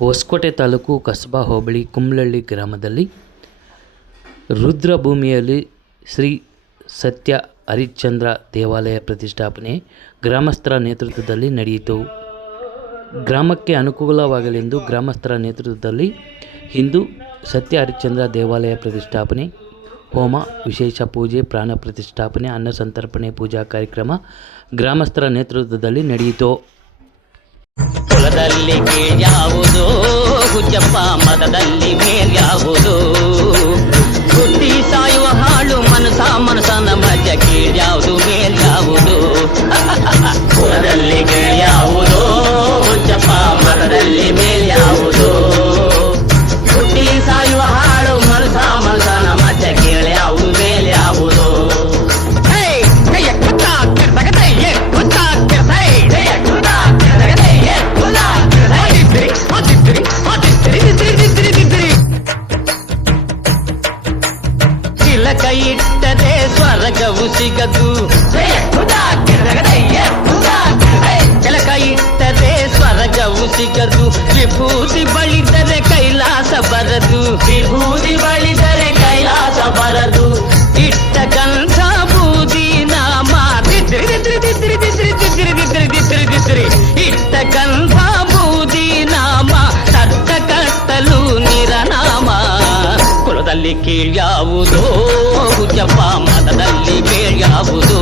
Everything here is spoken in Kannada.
ಹೊಸಕೋಟೆ ತಾಲೂಕು ಕಸಬಾ ಹೋಬಳಿ ಕುಂಬ್ಳಳ್ಳಿ ಗ್ರಾಮದಲ್ಲಿ ರುದ್ರಭೂಮಿಯಲ್ಲಿ ಶ್ರೀ ಸತ್ಯ ಹರಿಶ್ಚಂದ್ರ ದೇವಾಲಯ ಪ್ರತಿಷ್ಠಾಪನೆ ಗ್ರಾಮಸ್ಥರ ನೇತೃತ್ವದಲ್ಲಿ ನಡೆಯಿತು. ಗ್ರಾಮಕ್ಕೆ ಅನುಕೂಲವಾಗಲೆಂದು ಗ್ರಾಮಸ್ಥರ ನೇತೃತ್ವದಲ್ಲಿ ಇಂದು ಸತ್ಯ ಹರಿಶ್ಚಂದ್ರ ದೇವಾಲಯ ಪ್ರತಿಷ್ಠಾಪನೆ, ಹೋಮ, ವಿಶೇಷ ಪೂಜೆ, ಪ್ರಾಣ ಪ್ರತಿಷ್ಠಾಪನೆ, ಅನ್ನ ಸಂತರ್ಪಣೆ ಪೂಜಾ ಕಾರ್ಯಕ್ರಮ ಗ್ರಾಮಸ್ಥರ ನೇತೃತ್ವದಲ್ಲಿ ನಡೆಯಿತು. ಕುಲದಲ್ಲಿ ಕೀಳ್ಯಾವುದು ಹುಚ್ಚಪ್ಪ, ಮತದಲ್ಲಿ ಮೇಲ್ಯಾವುದು, ಹುಟ್ಟಿ ಸಾಯುವ ಹಾಳು ಮನಸನ ಮಜ ಕೀಳ್ಯಾವುದು ಮೇಲ್ಯಾವುದು. ಕುಲದಲ್ಲಿ ಕೀಳ್ಯಾವುದು ಹುಚ್ಚಪ್ಪ, ಮತದಲ್ಲಿ ಮೇಲ್ಯಾವುದು, ಹುಟ್ಟಿ ಸಾಯುವ ಹಾಳು ಮನಸನ ಮಜ ಕೀಳ್ಯಾವುದು ಮೇಲ್ಯಾವುದು. ಕೈ ಇಟ್ಟದೆ ಸ್ವರ್ಗವು ಸಿಗದು, ಕೆಳಕ ಇಟ್ಟದೆ ಸ್ವರ್ಗವು ಸಿಗದು, ವಿಭೂತಿ ಬಳಿದರೆ ಕೈಲಾಸ ಬರದು, ವಿಭೂತಿ ಬಳಿದರೆ ಕೈಲಾಸ ಬರದು. ಇಟ್ಟ ಕಂಠ ಬೂದಿ ನಾಮ ಇಟ್ಟ ಕಂಠ ಬೂದಿ ನಾಮ ತಟ್ಟ ಕಟ್ಟಲು ನಿರನಾಮ. ಕುಲದಲ್ಲಿ ಕೀಳ್ಯಾವುದು ಹುಚ್ಚಪ್ಪ, ಮತದಲ್ಲಿ ಮೇಳ್ಯಾವುದು,